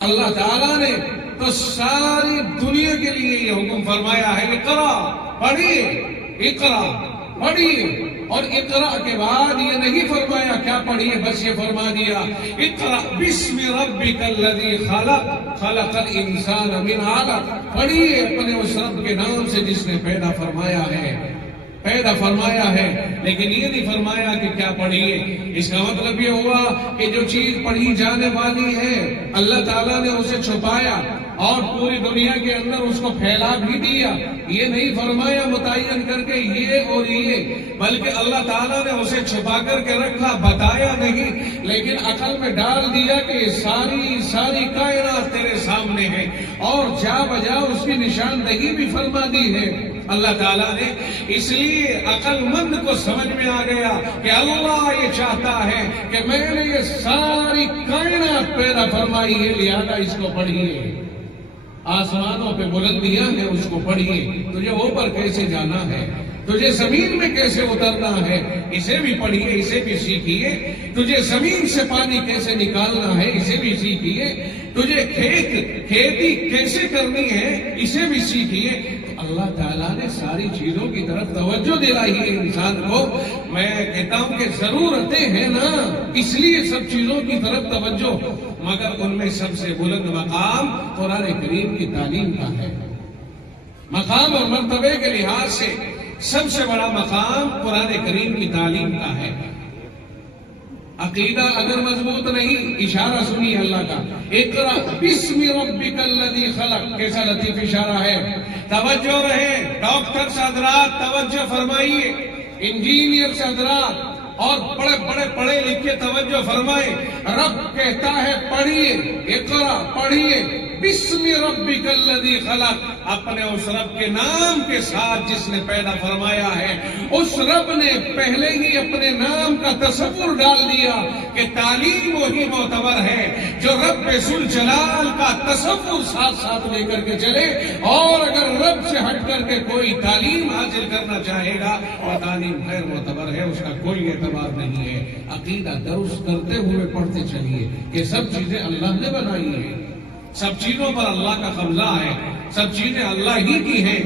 اللہ تعالیٰ نے تو ساری دنیا کے لیے یہ حکم فرمایا ہے اقرا، پڑھیے، اقرا پڑھیے، اور اقرا کے بعد یہ نہیں فرمایا کیا پڑھیے، بس یہ فرما دیا اقرا بسم ربک الذی خلق خلق الانسان من علق، پڑھیے اپنے اس رب کے نام سے جس نے پیدا فرمایا ہے، لیکن یہ نہیں فرمایا کہ کیا پڑھیے۔ اس کا مطلب یہ ہوا کہ جو چیز پڑھی جانے والی ہے اللہ تعالیٰ نے اسے چھپایا اور پوری دنیا کے اندر اس کو پھیلا بھی دیا، یہ نہیں فرمایا متعین کر کے یہ اور یہ، بلکہ اللہ تعالیٰ نے اسے چھپا کر کے رکھا، بتایا نہیں، لیکن عقل میں ڈال دیا کہ ساری کائنات تیرے سامنے ہے، اور جا بجا اس کی نشاندہی بھی فرما دی ہے اللہ تعالیٰ نے۔ اس لیے عقل مند کو سمجھ میں آ گیا کہ اللہ یہ چاہتا ہے کہ میں نے یہ ساری کائنات پیدا فرمائی ہے، لہذا اس کو پڑھیے، آسمانوں پہ بلندیاں ہیں اس کو پڑھیے، تجھے اوپر کیسے جانا ہے، تجھے زمین میں کیسے اترنا ہے اسے بھی پڑھیے، اسے بھی سیکھیے، تجھے زمین سے پانی کیسے نکالنا ہے اسے بھی سیکھیے، تجھے کھیتی کیسے کرنی ہے اسے بھی سیکھیے۔ تو اللہ تعالیٰ نے ساری چیزوں کی طرف توجہ دلائی ہے انسان کو۔ میں کہتا ہوں کہ ضرورتیں ہیں نا، اس لیے سب چیزوں کی طرف توجہ، مگر ان میں سب سے بلند مقام قرآن کریم کی تعلیم کا ہے۔ مقام اور مرتبے کے لحاظ سے سب سے بڑا مقام قرآن کریم کی تعلیم کا ہے۔ عقیدہ اگر مضبوط نہیں، اشارہ سنیے اللہ کا، اقرا بسم ربک الذی خلق، کیسا لطیف اشارہ ہے۔ توجہ رہے، ڈاکٹر حضرات توجہ فرمائیے، انجینئر حضرات اور بڑے پڑھے لکھے توجہ فرمائیں۔ رب کہتا ہے پڑھیے، اقرا پڑھیے، بسم ربک الذی خلق، اپنے اس رب کے نام کے ساتھ جس نے پیدا فرمایا ہے۔ اس رب نے پہلے ہی اپنے نام کا تصور ڈال دیا کہ تعلیم وہی معتبر ہے جو رب ذوالجلال کا تصور ساتھ لے کر کے چلے، اور اگر رب سے ہٹ کر کے کوئی تعلیم حاصل کرنا چاہے گا اور تعلیم غیر معتبر ہے، اس کا کوئی اعتبار نہیں ہے۔ عقیدہ درست کرتے ہوئے پڑھتے چلیے کہ سب چیزیں اللہ نے بنائی ہیں، سب چیزوں پر اللہ کا قبضہ ہے، سب چیزیں اللہ ہی کی ہیں،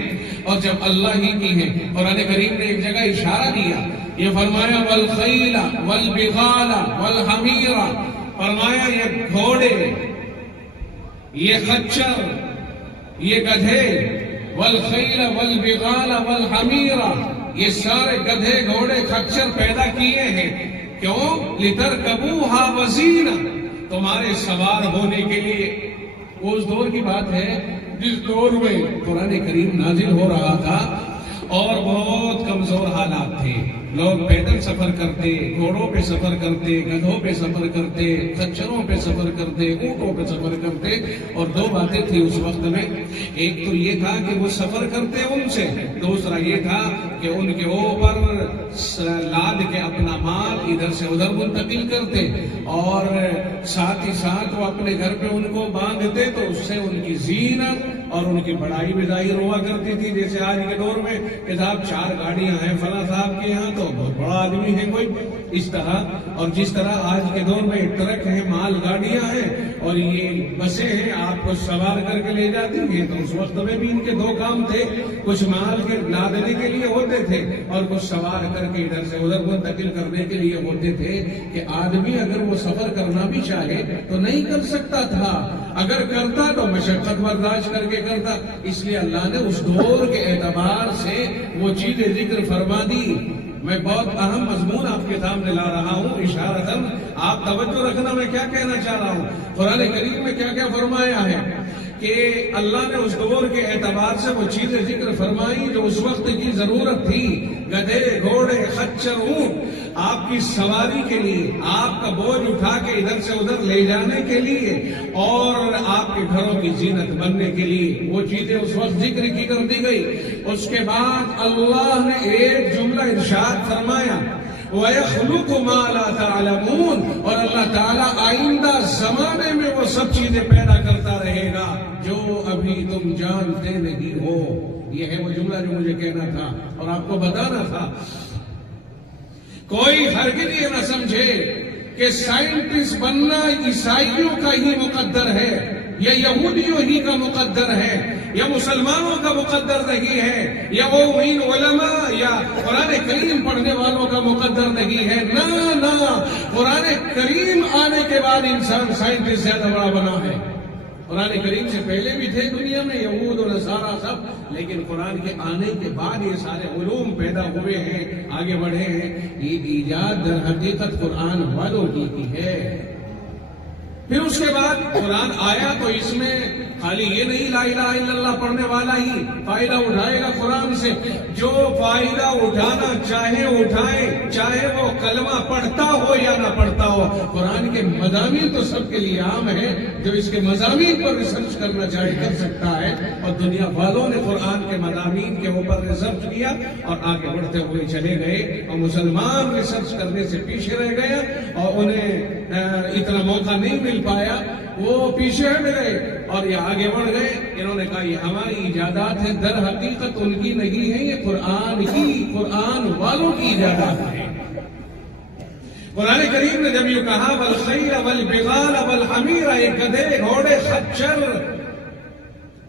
اور جب اللہ ہی کی ہیں، قرآن کریم نے ایک جگہ اشارہ دیا، یہ فرمایا والخیل والبغال والحمیر، فرمایا یہ گھوڑے، یہ خچر، یہ گدھے، والخیل والبغال والحمیر، یہ سارے گدھے گھوڑے خچر پیدا کیے ہیں، کیوں؟ لترکبوہا وزینہ، تمہارے سوار ہونے کے لیے۔ اس دور کی بات ہے جس دور میں قرآن کریم نازل ہو رہا تھا اور بہت کمزور حالات تھے، لوگ پیدل سفر کرتے، گھوڑوں پہ سفر کرتے، گدھوں پہ سفر کرتے، خچروں پہ سفر کرتے، اونٹوں پہ سفر کرتے، اور دو باتیں تھی اس وقت میں، ایک تو یہ تھا کہ وہ سفر کرتے ان سے، دوسرا یہ تھا کہ ان کے اوپر لاد کے اپنا مال ادھر سے ادھر منتقل کرتے، اور ساتھ ہی ساتھ وہ اپنے گھر پہ ان کو باندھتے تو اس سے ان کی زینت اور ان کی بڑائی بھی ظاہر ہوا کرتی تھی۔ جیسے آج کے دور میں کہ صاحب 4 گاڑیاں ہیں فلاں صاحب کے یہاں تو بہت بڑا آدمی ہے کوئی، اس طرح، اور جس طرح آج کے دور میں ٹرک ہیں، مال گاڑیاں ہیں، اور یہ بسیں ہیں آپ کو سوار کر کے لے جاتی ہیں، تو اس وقت میں بھی ان کے 2 کام تھے، کچھ مال کے لادنے کے لیے ہوتے تھے اور کچھ سوار کر کے ادھر سے ادھر منتقل کرنے کے لیے ہوتے تھے، کہ آدمی اگر وہ سفر کرنا بھی چاہے تو نہیں کر سکتا تھا، اگر کرتا تو مشقت برداشت کر کے کرتا۔ اس لیے اللہ نے اس دور کے اعتبار سے وہ چیزیں ذکر فرما دی۔ میں بہت اہم مضمون آپ کے سامنے لا رہا ہوں، اشارتاً آپ توجہ رکھنا میں کیا کہنا چاہ رہا ہوں۔ قرآن کریم میں کیا کیا فرمایا ہے کہ اللہ نے اس دور کے اعتبار سے وہ چیزیں ذکر فرمائی جو اس وقت کی ضرورت تھی، گدھے، گھوڑے، خچر، اونٹ، آپ کی سواری کے لیے، آپ کا بوجھ اٹھا کے ادھر سے ادھر لے جانے کے لیے، اور آپ کے گھروں کی زینت بننے کے لیے وہ چیزیں اس وقت ذکر کی کر دی گئی۔ اس کے بعد اللہ نے ایک جملہ ارشاد فرمایا، وَيَخْلُقُ مَا لَا تَعْلَمُونَ، اور اللہ تعالیٰ آئندہ زمانے میں وہ سب چیزیں پیدا کرتا رہے گا جو ابھی تم جانتے نہیں ہو۔ یہ ہے وہ جملہ جو مجھے کہنا تھا اور آپ کو بتانا تھا۔ کوئی ہرگز یہ نہ سمجھے کہ سائنٹسٹ بننا عیسائیوں کا ہی مقدر ہے، یا یہودیوں ہی کا مقدر ہے یا مسلمانوں کا مقدر نہیں ہے یا وہ علماء یا قرآن کریم پڑھنے والوں کا مقدر نہیں ہے. نہ قرآن کریم آنے کے بعد انسان سائنٹسٹ زیادہ بڑا بنا ہے. قرآن کریم سے پہلے بھی تھے دنیا میں یہود و نصارہ سب، لیکن قرآن کے آنے کے بعد یہ سارے علوم پیدا ہوئے ہیں، آگے بڑھے ہیں. یہ ایجاد در حقیقت قرآن والوں کی ہے. پھر اس کے بعد قرآن آیا تو اس میں خالی یہ نہیں لا الہ الا اللہ پڑھنے والا ہی فائدہ اٹھائے گا قرآن سے. جو فائدہ اٹھانا چاہے اٹھائے، چاہے وہ کلمہ پڑھتا ہو یا نہ پڑھتا ہو. قرآن کے مضامین تو سب کے لیے عام ہے. جو اس کے مضامین پر ریسرچ کرنا چاہے کر سکتا ہے. اور دنیا والوں نے قرآن کے مضامین کے اوپر ریسرچ کیا اور آگے بڑھتے ہوئے چلے گئے. اور مسلمان ریسرچ کرنے سے پیچھے رہ گئے اور انہیں اتنا موقع نہیں مل پایا، وہ پیچھے رہ گئے اور یہ آگے بڑھ گئے. انہوں نے کہا یہ ہماری ایجادات ہے، در حقیقت ان کی نہیں ہے، یہ قرآن والوں کی ایجادات ہے. قرآن کریم نے جب یہ کہا والخیل والبغال والحمیر، ایک گدھے گھوڑے خچر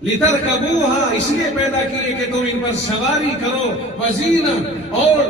لترکبوها، اس لیے پیدا کیے کہ تم ان پر سواری کرو، وزینہ، اور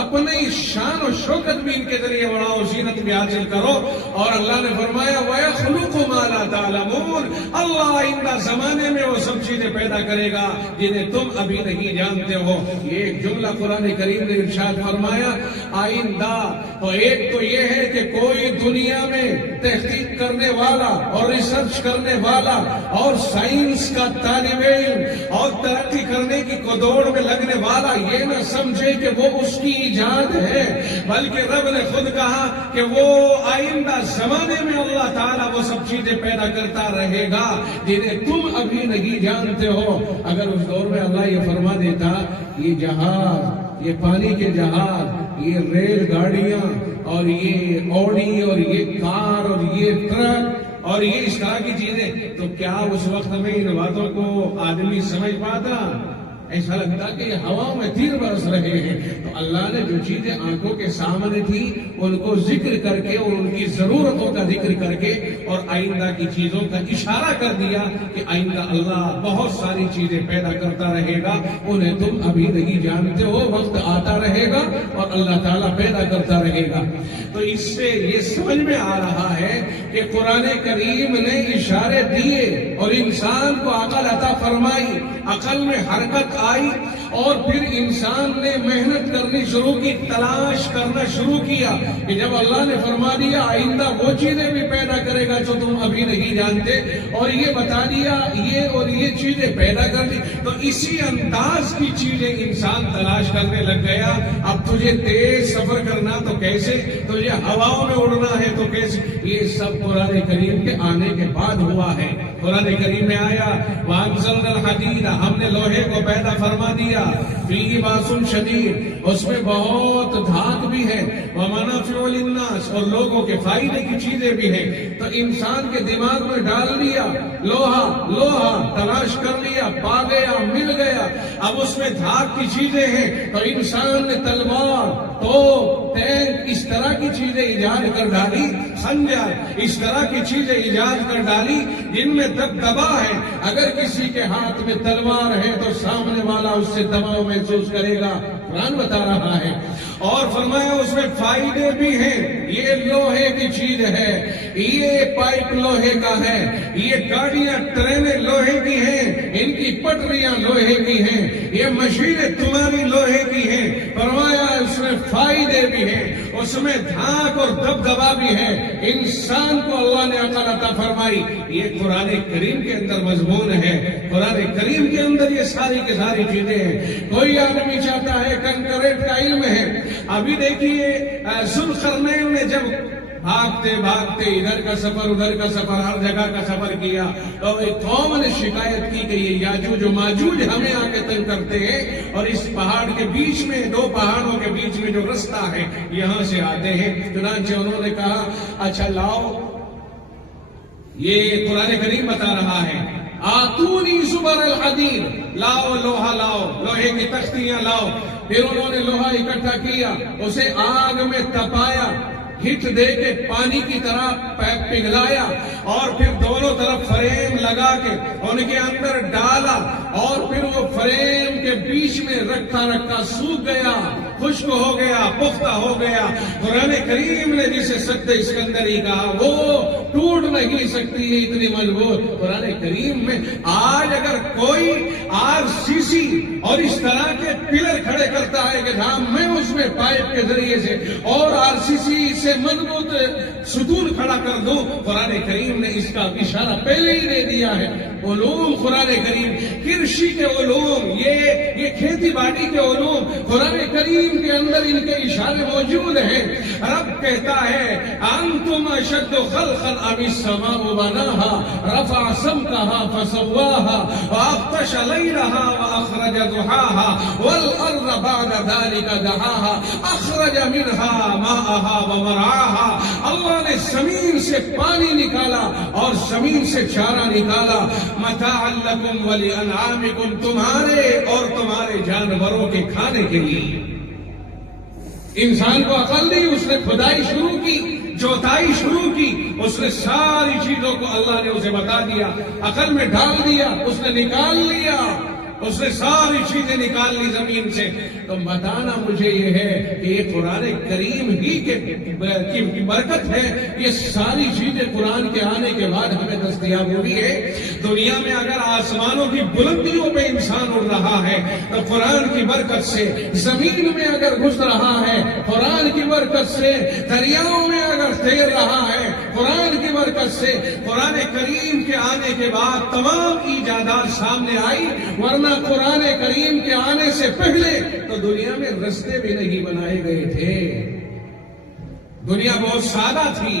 اپنی شان و شوکت بھی ان کے ذریعے بڑھاؤ، زینت بھی حاصل کرو. اور اللہ نے فرمایا وَيَخْلُقُ مَا لَا تَعْلَمُونَ، اللہ آئندہ زمانے میں وہ سب چیزیں پیدا کرے گا جنہیں تم ابھی نہیں جانتے ہو. یہ ایک جملہ قرآن کریم نے ارشاد فرمایا آئندہ. تو ایک تو یہ ہے کہ کوئی دنیا میں تحقیق کرنے والا اور ریسرچ کرنے والا اور سائنس کا طالب علم اور ترقی کرنے کی دوڑ میں لگنے والا یہ نہ سمجھے کہ وہ اس کی ایجاد ہے، بلکہ رب نے خود کہا کہ وہ آئندہ زمانے میں اللہ تعالیٰ وہ سب چیزیں پیدا کرتا رہے گا جنہیں تم ابھی نہیں جانتے ہو. اگر اس دور میں اللہ یہ فرما دیتا یہ جہاز، یہ پانی کے جہاز، یہ ریل گاڑیاں اور یہ اوڈی اور یہ کار اور یہ ٹرک اور یہ اس طرح کی چیزیں، تو کیا اس وقت میں ان باتوں کو آدمی سمجھ پاتا؟ ایسا لگتا کہ یہ ہوا میں تیر برس رہے ہیں. تو اللہ نے جو چیزیں آنکھوں کے سامنے تھی ان کو ذکر کر کے اور ان کی ضرورتوں کا ذکر کر کے اور آئندہ کی چیزوں کا اشارہ کر دیا کہ آئندہ اللہ بہت ساری چیزیں پیدا کرتا رہے گا، انہیں تم ابھی نہیں جانتے ہو. وقت آتا رہے گا اور اللہ تعالیٰ پیدا کرتا رہے گا. تو اس سے یہ سمجھ میں آ رہا ہے کہ قرآن کریم نے اشارے دیے اور انسان کو عقل عطا فرمائی، عقل میں حرکت آئی اور پھر انسان نے محنت کرنی شروع کی، تلاش کرنا شروع کیا کہ جب اللہ نے فرما دیا آئندہ وہ چیزیں بھی پیدا کرے گا جو تم ابھی نہیں جانتے اور یہ بتا دیا یہ اور یہ چیزیں پیدا کر دی، تو اسی انداز کی چیزیں انسان تلاش کرنے لگ گیا. اب تجھے تیز سفر کرنا تو کیسے، تجھے ہواؤں میں اڑنا ہے تو کیسے، یہ سب قرآن کریم کے آنے کے بعد ہوا ہے. قرآن کریم میں آیا وَأَنزَلْنَا الْحَدِيدَ، ہم نے لوہے کو پیدا فرما دیا، فِيهِ بَأْسٌ شَدِيدٌ، اس میں بہت دھاک بھی ہے، وَمَنَافِعُ لِلنَّاسِ، اور لوگوں کے فائدے کی چیزیں بھی ہیں. تو انسان کے دماغ میں ڈال لیا لوہا تلاش کر لیا، پا گیا، مل گیا. اب اس میں دھاک کی چیزیں ہیں تو انسان نے تلوار، توپ، ٹینک، اس طرح کی چیزیں ایجاد کر ڈالی، خنجر، اس طرح کی چیزیں ایجاد کر ڈالی جن میں دبدبا ہے. اگر کسی کے ہاتھ میں تلوار ہے تو سامنے والا اس سے دباؤ محسوس کرے گا. قرآن بتا رہا ہے اور فرمایا اس میں فائدے بھی ہیں. یہ لوہے کی چیز ہے، یہ پائپ لوہے کا ہے، یہ گاڑیاں ٹرینیں لوہے کی ہیں، ان کی پٹریاں لوہے کی ہیں، یہ مشینیں تمہاری لوہے کی ہیں. فرمایا اس میں فائدے بھی ہیں، اس میں دھاک اور دبدبا بھی ہے. انسان کو اللہ نے عقل عطا فرمائی. یہ قرآن کریم کے اندر مضمون ہے. قرآن کریم کے اندر یہ ساری کی ساری چیزیں ہیں. کوئی آدمی چاہتا ہے کنکریٹ کا علم ہے. ابھی دیکھیے ذوالقرنین نے جب بھاگتے بھاگتے ادھر کا سفر ادھر کا سفر ہر جگہ کا سفر کیا تو ایک قوم نے شکایت کی کہ یہ یاجوج و ماجوج ہمیں آ کے تنگ کرتے ہیں اور اس پہاڑ کے بیچ میں، دو پہاڑوں کے بیچ میں جو رستہ ہے یہاں سے آتے ہیں. چنانچہ انہوں نے کہا اچھا لاؤ، یہ قرآن کریم بتا رہا ہے آتونی زبر الحدید، لاؤ لوہا، لاؤ لوہے کی تختیاں لاؤ. پھر انہوں نے لوہا اکٹھا کیا، اسے آگ میں تپایا، ہٹ دے کے پانی کی طرح پگھلایا اور پھر دونوں طرف فریم لگا کے ان کے اندر ڈالا اور پھر وہ فریم کے بیچ میں رکھا سوکھ گیا، خشک ہو گیا، پختہ ہو گیا۔ قرآن کریم نے جسے سد اسکندری کہا وہ ٹوٹ نہیں سکتی ہے، اتنی مضبوط۔ قرآن کریم میں آج اگر کوئی RCC اور اس طرح کے پلر کھڑے کرتا ہے کہ ہاں میں اس میں پائپ کے ذریعے سے اور RCC سے مضبوط ستون کھڑا کر دوں، قرآن کریم نے اس کا اشارہ پہلے ہی دے دیا ہے۔ علوم قرآن کریم، کرشی کے علوم، یہ کھیتی باڑی کے علوم قرآن کریم کے اندر ان کے اشارے موجود ہیں۔ رب کہتا ہے انتم اشد خلقا ام السماء بناها رفع سمكها فسواها واغطش ليلها واخرج ضحاها والارض بعد ذلك دحاها اخرج منها ماءها ومرعاها۔ اللہ نے زمین سے پانی نکالا اور زمین سے چارہ نکالا، متاعا لکم ولانعامکم، تمہارے اور تمہارے جانوروں کے کھانے کے لیے۔ انسان کو عقل دی، اس نے کھدائی شروع کی، جوتائی شروع کی، اس نے ساری چیزوں کو اللہ نے اسے بتا دیا، عقل میں ڈال دیا، اس نے نکال لیا، اس نے ساری چیزیں نکال لی زمین سے۔ تو بتانا مجھے یہ ہے کہ یہ قرآن کریم ہی کی برکت ہے، یہ ساری چیزیں قرآن کے آنے کے بعد ہمیں دستیاب ہوئی ہے۔ دنیا میں اگر آسمانوں کی بلندیوں پہ انسان اڑ رہا ہے تو قرآن کی برکت سے، زمین میں اگر گھس رہا ہے قرآن کی برکت سے، دریاؤں میں اگر تیر رہا ہے قرآن کی برکت سے۔ قرآن کریم کے آنے کے بعد تمام ایجادات سامنے آئی، ورنہ قرآن کریم کے آنے سے پہلے تو دنیا میں رستے بھی نہیں بنائے گئے تھے۔ دنیا بہت سادہ تھی،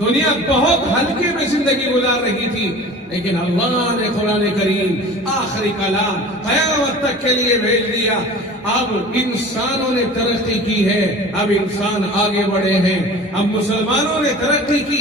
دنیا بہت ہلکے میں زندگی گزار رہی تھی، لیکن اللہ نے قرآن کریم آخری کلام قیامت تک کے لیے بھیج دیا۔ اب انسانوں نے ترقی کی ہے، اب انسان آگے بڑھے ہیں، اب مسلمانوں نے ترقی کی